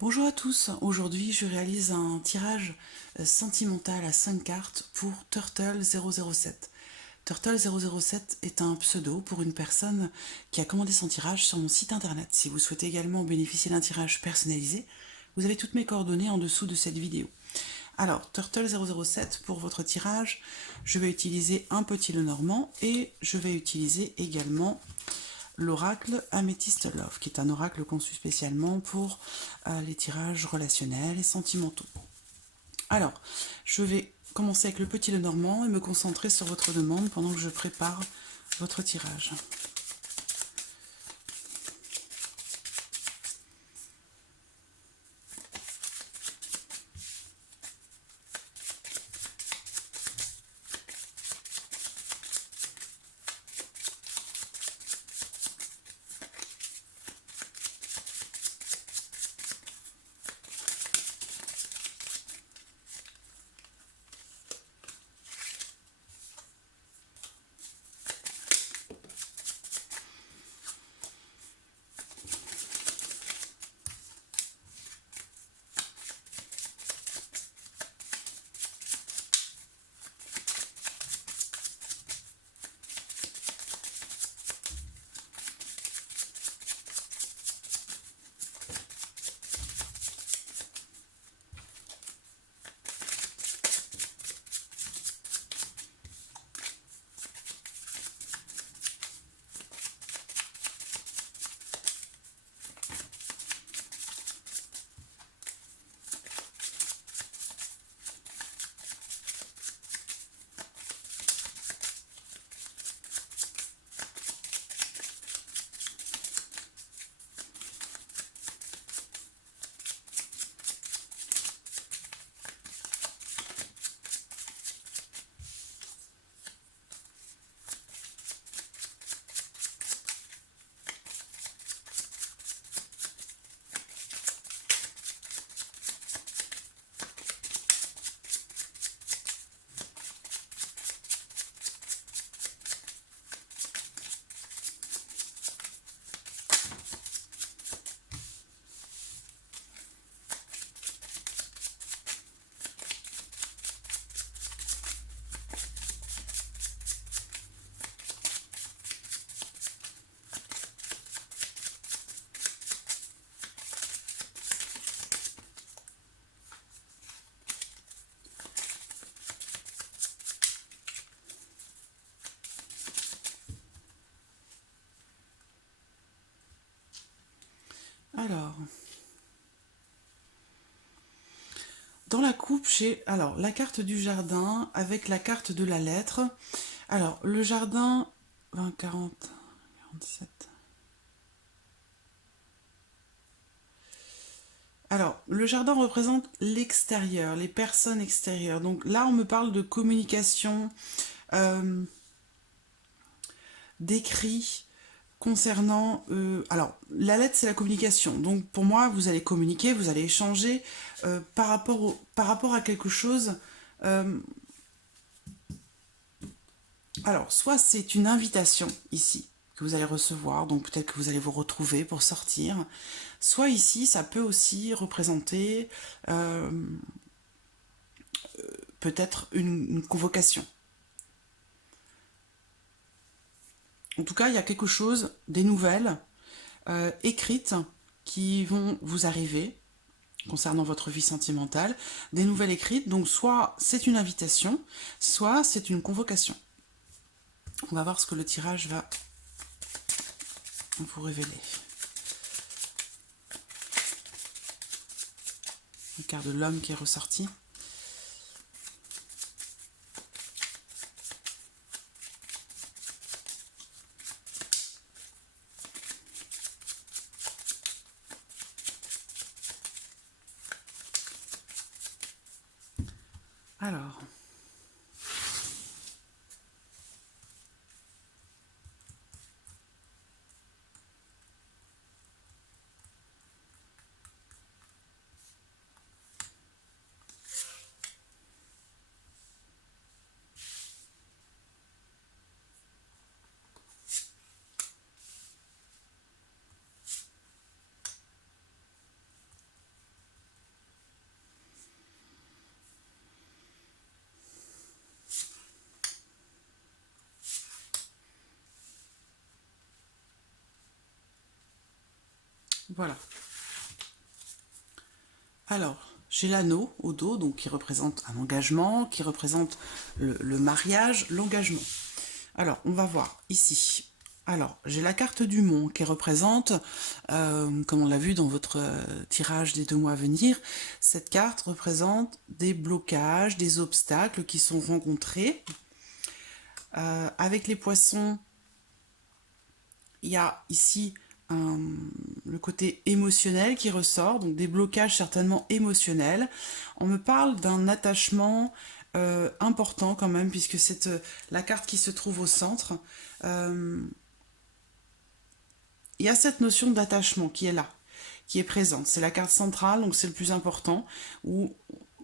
Bonjour à tous, aujourd'hui je réalise un tirage sentimental à 5 cartes pour Turtle007. Turtle007 est un pseudo pour une personne qui a commandé son tirage sur mon site internet. Si vous souhaitez également bénéficier d'un tirage personnalisé, vous avez toutes mes coordonnées en dessous de cette vidéo. Alors, Turtle007, pour votre tirage, je vais utiliser un petit Lenormand et je vais utiliser également l'oracle Amethyst Love, qui est un oracle conçu spécialement pour les tirages relationnels et sentimentaux. Alors, je vais commencer avec le petit Lenormand et me concentrer sur votre demande pendant que je prépare votre tirage. Alors, dans la coupe, j'ai la carte du jardin avec la carte de la lettre. Alors, le jardin, 20, 40, 47. Alors, le jardin représente l'extérieur, les personnes extérieures. Donc là, on me parle de communication, euh, d'écrit concernant... la lettre, c'est la communication. Donc, pour moi, vous allez communiquer, vous allez échanger par rapport à quelque chose. euh, soit c'est une invitation ici que vous allez recevoir, donc peut-être que vous allez vous retrouver pour sortir. Soit ici, ça peut aussi représenter euh, peut-être une convocation. En tout cas, il y a quelque chose, des nouvelles écrites qui vont vous arriver concernant votre vie sentimentale, des nouvelles écrites, donc soit c'est une invitation, soit c'est une convocation. On va voir ce que le tirage va vous révéler. La carte de l'homme qui est ressorti. Alors, Voilà. Alors, j'ai l'anneau au dos, donc qui représente un engagement, qui représente le mariage, l'engagement. Alors, on va voir ici. Alors, j'ai la carte du Mont qui représente, comme on l'a vu dans votre tirage des 2 mois à venir, cette carte représente des blocages, des obstacles qui sont rencontrés. Avec les poissons, il y a ici le côté émotionnel qui ressort, donc des blocages certainement émotionnels. On me parle d'un attachement important quand même, puisque c'est la carte qui se trouve au centre. Il y a cette notion d'attachement qui est là, qui est présente. C'est la carte centrale, donc c'est le plus important, où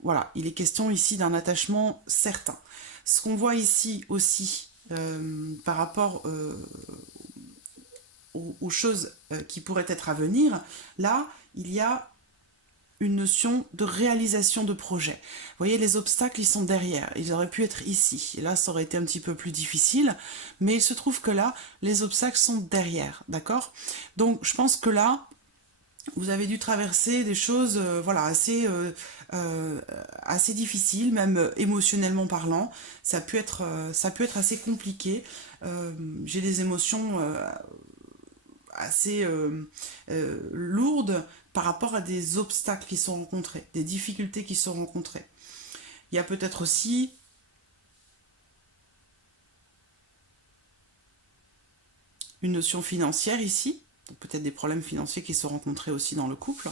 voilà, il est question ici d'un attachement certain. Ce qu'on voit ici aussi, par rapport aux choses qui pourraient être à venir, là, il y a une notion de réalisation de projet. Vous voyez, les obstacles, ils sont derrière. Ils auraient pu être ici. Et là, ça aurait été un petit peu plus difficile. Mais il se trouve que là, les obstacles sont derrière. D'accord? Donc, je pense que là, vous avez dû traverser des choses voilà, assez difficiles, même émotionnellement parlant. Ça peut être assez compliqué. J'ai des émotions assez lourdes par rapport à des obstacles qui sont rencontrés, des difficultés qui sont rencontrées. Il y a peut-être aussi une notion financière ici, peut-être des problèmes financiers qui sont rencontrés aussi dans le couple.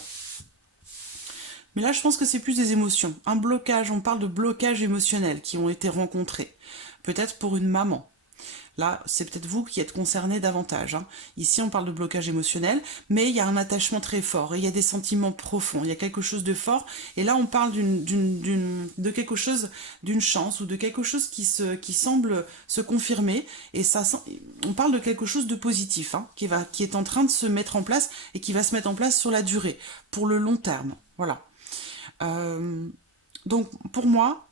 Mais là, je pense que c'est plus des émotions. Un blocage, on parle de blocages émotionnels qui ont été rencontrés. Peut-être pour une maman. Là, c'est peut-être vous qui êtes concerné davantage. Hein. Ici, on parle de blocage émotionnel, mais il y a un attachement très fort, et il y a des sentiments profonds, il y a quelque chose de fort, et là, on parle de quelque chose, d'une chance, ou de quelque chose qui semble se confirmer, et ça, on parle de quelque chose de positif, hein, qui est en train de se mettre en place, et qui va se mettre en place sur la durée, pour le long terme. Voilà. Donc, pour moi,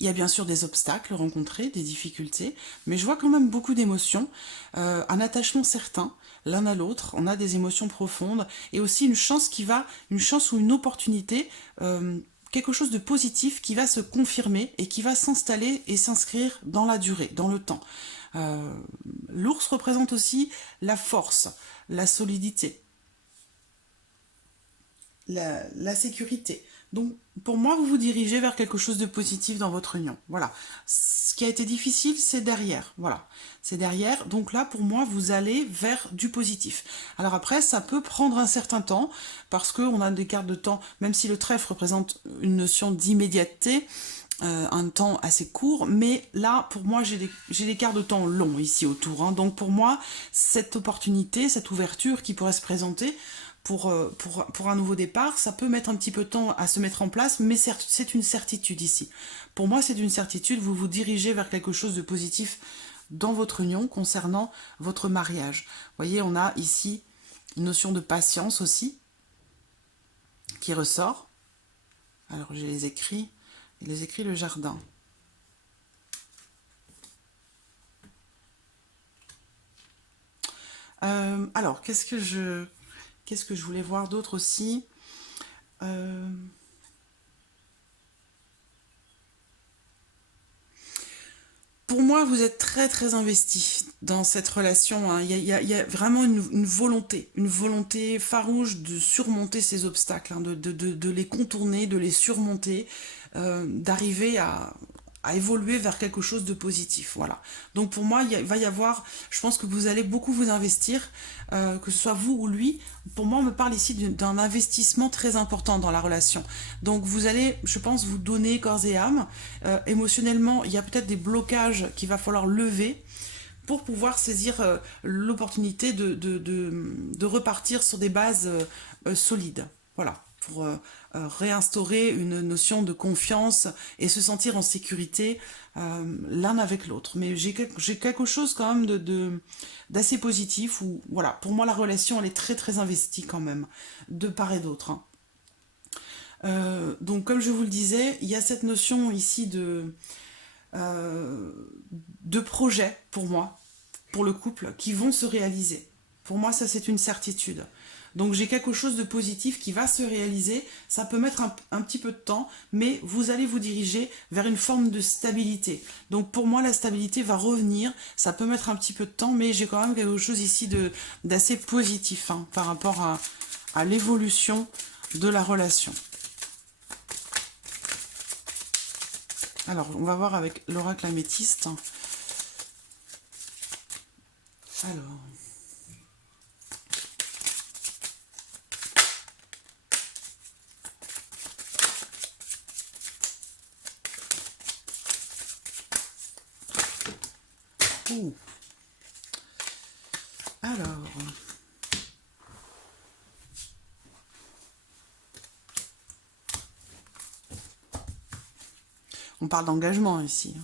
il y a bien sûr des obstacles rencontrés, des difficultés, mais je vois quand même beaucoup d'émotions, un attachement certain l'un à l'autre, on a des émotions profondes, et aussi une chance ou une opportunité, quelque chose de positif qui va se confirmer et qui va s'installer et s'inscrire dans la durée, dans le temps. L'ours représente aussi la force, la solidité, la sécurité. Donc, pour moi, vous vous dirigez vers quelque chose de positif dans votre union. Voilà. Ce qui a été difficile, c'est derrière. Voilà. C'est derrière. Donc là, pour moi, vous allez vers du positif. Alors après, ça peut prendre un certain temps, parce qu'on a des cartes de temps, même si le trèfle représente une notion d'immédiateté, un temps assez court, mais là, pour moi, j'ai des cartes de temps longs ici autour. Hein. Donc pour moi, cette opportunité, cette ouverture qui pourrait se présenter, pour un nouveau départ, ça peut mettre un petit peu de temps à se mettre en place, mais c'est une certitude ici. Pour moi, c'est une certitude, vous vous dirigez vers quelque chose de positif dans votre union concernant votre mariage. Vous voyez, on a ici une notion de patience aussi qui ressort. Alors, j'ai les écrits, le jardin. Alors, qu'est-ce que je voulais voir d'autre aussi Pour moi, vous êtes très très investi dans cette relation. Hein. Il y a vraiment une volonté farouche de surmonter ces obstacles, hein, de les contourner, de les surmonter, d'arriver à évoluer vers quelque chose de positif. Voilà. Donc pour moi, va y avoir, je pense que vous allez beaucoup vous investir, que ce soit vous ou lui. Pour moi, on me parle ici d'un investissement très important dans la relation. Donc vous allez, je pense, vous donner corps et âme. Émotionnellement, il y a peut-être des blocages qu'il va falloir lever pour pouvoir saisir l'opportunité de repartir sur des bases solides. Voilà, pour réinstaurer une notion de confiance et se sentir en sécurité l'un avec l'autre. Mais j'ai quelque chose quand même d'assez positif où, voilà, pour moi la relation elle est très très investie quand même, de part et d'autre. Hein. Donc comme je vous le disais, il y a cette notion ici de projets pour moi, pour le couple, qui vont se réaliser. Pour moi, ça c'est une certitude. Donc j'ai quelque chose de positif qui va se réaliser. Ça peut mettre un petit peu de temps, mais vous allez vous diriger vers une forme de stabilité. Donc pour moi, la stabilité va revenir. Ça peut mettre un petit peu de temps, mais j'ai quand même quelque chose ici d'assez positif hein, par rapport à l'évolution de la relation. Alors, on va voir avec l'oracle améthyste. Alors... Ouh. Alors... On parle d'engagement ici.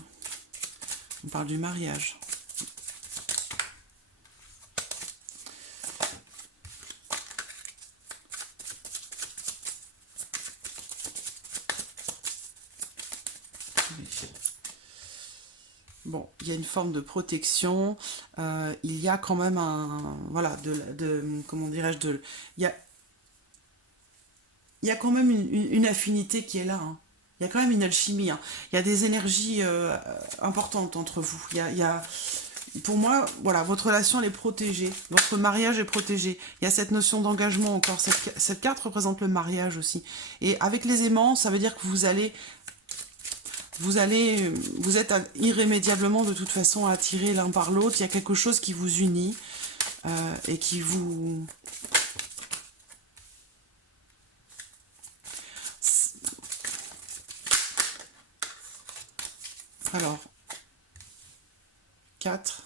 On parle du mariage. Bon, il y a une forme de protection. Il y a quand même un... Voilà, comment dirais-je, il y a quand même une affinité qui est là. Hein. Il y a quand même une alchimie. Hein. Il y a des énergies importantes entre vous. Pour moi, voilà, votre relation elle est protégée. Votre mariage est protégé. Il y a cette notion d'engagement encore. Cette carte représente le mariage aussi. Et avec les aimants, ça veut dire que vous êtes irrémédiablement de toute façon attirés l'un par l'autre. Il y a quelque chose qui vous unit et qui vous... Alors, 4.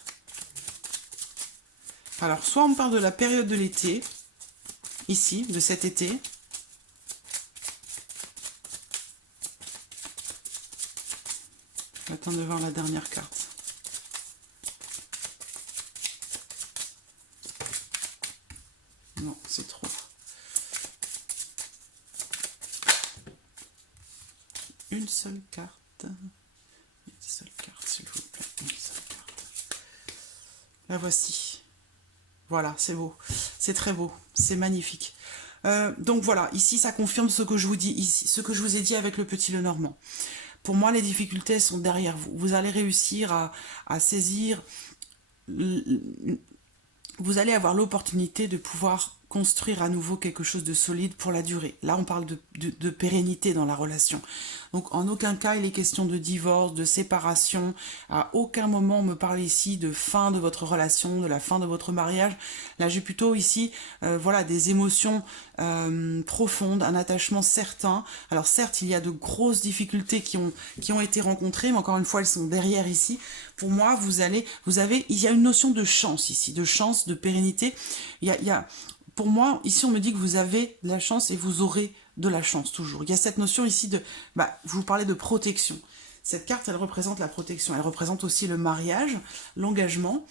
Alors, soit on parle de la période de l'été, ici, de cet été. J'attends de voir la dernière carte. Non, c'est trop. Une seule carte. Une seule carte, s'il vous plaît. Une seule carte. La voici. Voilà, c'est beau. C'est très beau. C'est magnifique. Donc voilà, ici, ça confirme ce que je vous dis ici, ce que je vous ai dit avec le petit Lenormand. Pour moi, les difficultés sont derrière vous. Vous allez réussir à saisir... Vous allez avoir l'opportunité de pouvoir construire à nouveau quelque chose de solide pour la durée. Là, on parle de pérennité dans la relation. Donc, en aucun cas, il est question de divorce, de séparation. À aucun moment, on me parle ici de fin de votre relation, de la fin de votre mariage. Là, j'ai plutôt ici, voilà, des émotions profondes, un attachement certain. Alors, certes, il y a de grosses difficultés qui ont été rencontrées, mais encore une fois, elles sont derrière ici. Pour moi, il y a une notion de chance ici, de chance, de pérennité. Pour moi, ici, on me dit que vous avez de la chance et vous aurez de la chance, toujours. Il y a cette notion ici de... vous parlez de protection. Cette carte, elle représente la protection. Elle représente aussi le mariage, l'engagement.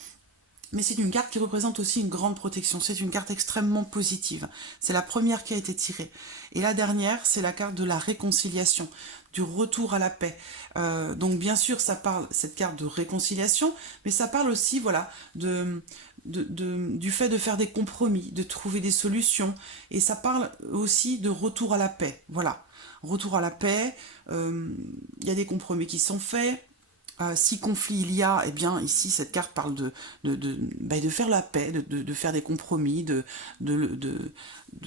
Mais c'est une carte qui représente aussi une grande protection. C'est une carte extrêmement positive. C'est la première qui a été tirée. Et la dernière, c'est la carte de la réconciliation, du retour à la paix. Donc bien sûr, ça parle, cette carte de réconciliation, mais ça parle aussi, voilà, du fait de faire des compromis, de trouver des solutions. Et ça parle aussi de retour à la paix. Voilà, retour à la paix. Il y a des compromis qui sont faits. Si conflit il y a, eh bien ici cette carte parle de faire la paix, de faire des compromis, de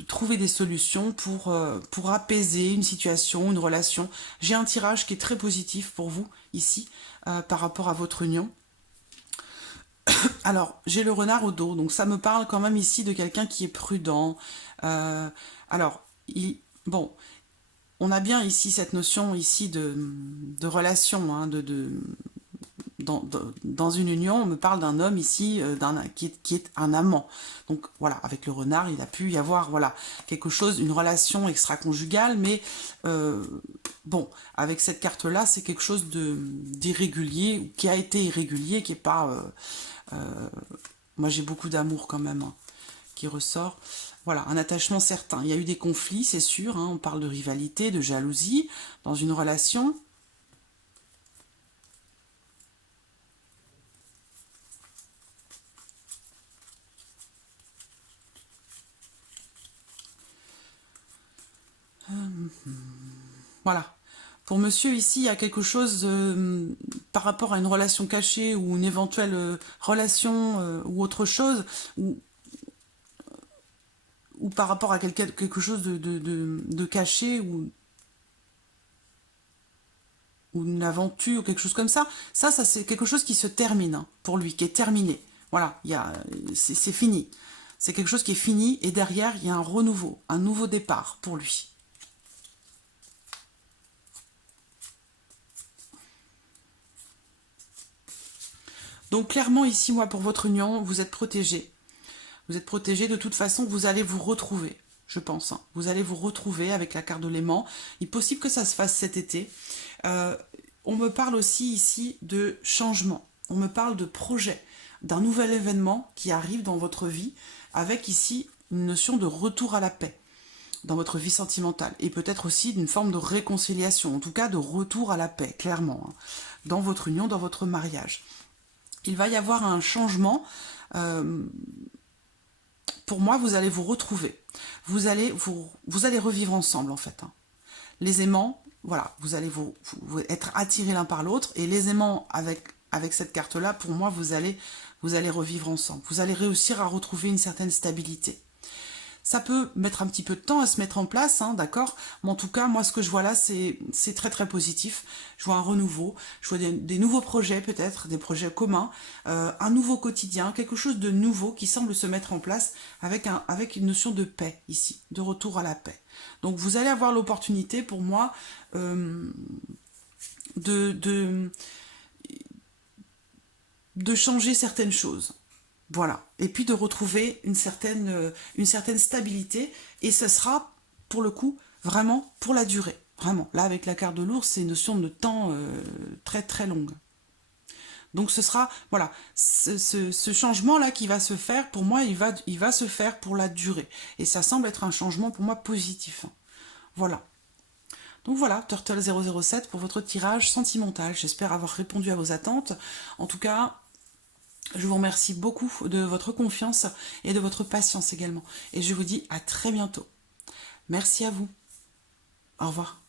trouver des solutions pour apaiser une situation, une relation. J'ai un tirage qui est très positif pour vous ici par rapport à votre union. Alors, j'ai le renard au dos, donc ça me parle quand même ici de quelqu'un qui est prudent. Bon, on a bien ici cette notion ici de relation, hein, dans une union, on me parle d'un homme ici qui est un amant. Donc voilà, avec le renard, il a pu y avoir voilà quelque chose, une relation extra-conjugale, mais bon, avec cette carte-là, c'est quelque chose d'irrégulier, ou qui a été irrégulier, qui est pas... moi, j'ai beaucoup d'amour quand même, hein, qui ressort. Voilà, un attachement certain. Il y a eu des conflits, c'est sûr, hein, on parle de rivalité, de jalousie dans une relation. Voilà. Pour monsieur, ici, il y a quelque chose par rapport à une relation cachée ou une éventuelle relation ou autre chose, ou par rapport à quelque chose de caché ou une aventure, ou quelque chose comme ça. Ça c'est quelque chose qui se termine hein, pour lui, qui est terminé. Voilà, c'est fini. C'est quelque chose qui est fini et derrière, il y a un renouveau, un nouveau départ pour lui. Donc clairement ici, moi, pour votre union, vous êtes protégé. Vous êtes protégé, de toute façon, vous allez vous retrouver, je pense. Hein. Vous allez vous retrouver avec la carte de l'aimant. Il est possible que ça se fasse cet été. On me parle aussi ici de changement. On me parle de projet, d'un nouvel événement qui arrive dans votre vie, avec ici une notion de retour à la paix dans votre vie sentimentale. Et peut-être aussi d'une forme de réconciliation, en tout cas de retour à la paix, clairement, hein, dans votre union, dans votre mariage. Il va y avoir un changement. Pour moi, vous allez vous retrouver. Vous allez revivre ensemble, en fait. Hein. Les aimants, voilà, vous allez vous être attirés l'un par l'autre. Et les aimants, avec cette carte-là, pour moi, vous allez revivre ensemble. Vous allez réussir à retrouver une certaine stabilité. Ça peut mettre un petit peu de temps à se mettre en place, hein, d'accord? Mais en tout cas, moi, ce que je vois là, c'est très, très positif. Je vois un renouveau, je vois des nouveaux projets peut-être, des projets communs, un nouveau quotidien, quelque chose de nouveau qui semble se mettre en place avec une notion de paix ici, de retour à la paix. Donc, vous allez avoir l'opportunité, pour moi, de changer certaines choses. Voilà. Et puis de retrouver une certaine stabilité. Et ce sera, pour le coup, vraiment pour la durée. Vraiment. Là, avec la carte de l'ours, c'est une notion de temps très très longue. Donc ce sera, voilà, ce changement-là qui va se faire, pour moi, il va se faire pour la durée. Et ça semble être un changement, pour moi, positif. Voilà. Donc voilà, Turtle007 pour votre tirage sentimental. J'espère avoir répondu à vos attentes. En tout cas, je vous remercie beaucoup de votre confiance et de votre patience également. Et je vous dis à très bientôt. Merci à vous. Au revoir.